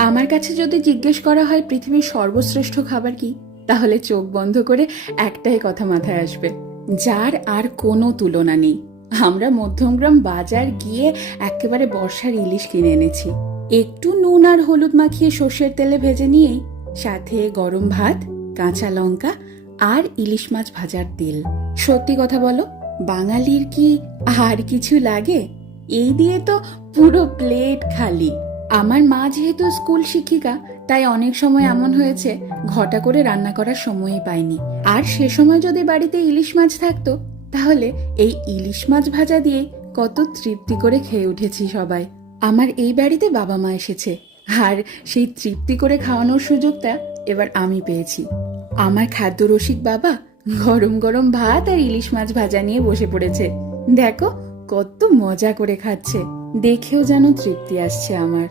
আমার কাছে যদি জিজ্ঞেস করা হয় পৃথিবীর সর্বশ্রেষ্ঠ খাবার কি, তাহলে চোখ বন্ধ করে একটাই কথা মাথায় আসবে, যার আর কোনো তুলনা নেই। আমরা মধ্যমগ্রাম বাজার গিয়ে একেবারে বর্ষার ইলিশ কিনে এনেছি। একটু নুন আর হলুদ মাখিয়ে সর্ষের তেলে ভেজে নিয়েই সাথে গরম ভাত, কাঁচা লঙ্কা আর ইলিশ মাছ ভাজার তেল। সত্যি কথা বলো, বাঙালির কি আর কিছু লাগে? এই দিয়ে তো পুরো প্লেট খালি। আমার মা যেহেতু স্কুল শিক্ষিকা, তাই অনেক সময় এমন হয়েছে ঘটা করে রান্না করার সময়ই পাইনি। আর সে সময় যদি বাড়িতে ইলিশ মাছ থাকতো, তাহলে এই ইলিশ মাছ ভাজা দিয়ে কত তৃপ্তি করে খেয়ে উঠেছি সবাই। আমার এই বাড়িতে বাবা মা এসেছে, আর সেই তৃপ্তি করে খাওয়ানোর সুযোগটা এবার আমি পেয়েছি। আমার খাদ্য রসিক বাবা গরম গরম ভাত আর ইলিশ মাছ ভাজা নিয়ে বসে পড়েছে। দেখো কত মজা করে খাচ্ছে, দেখেও যেন তৃপ্তি আসছে আমার।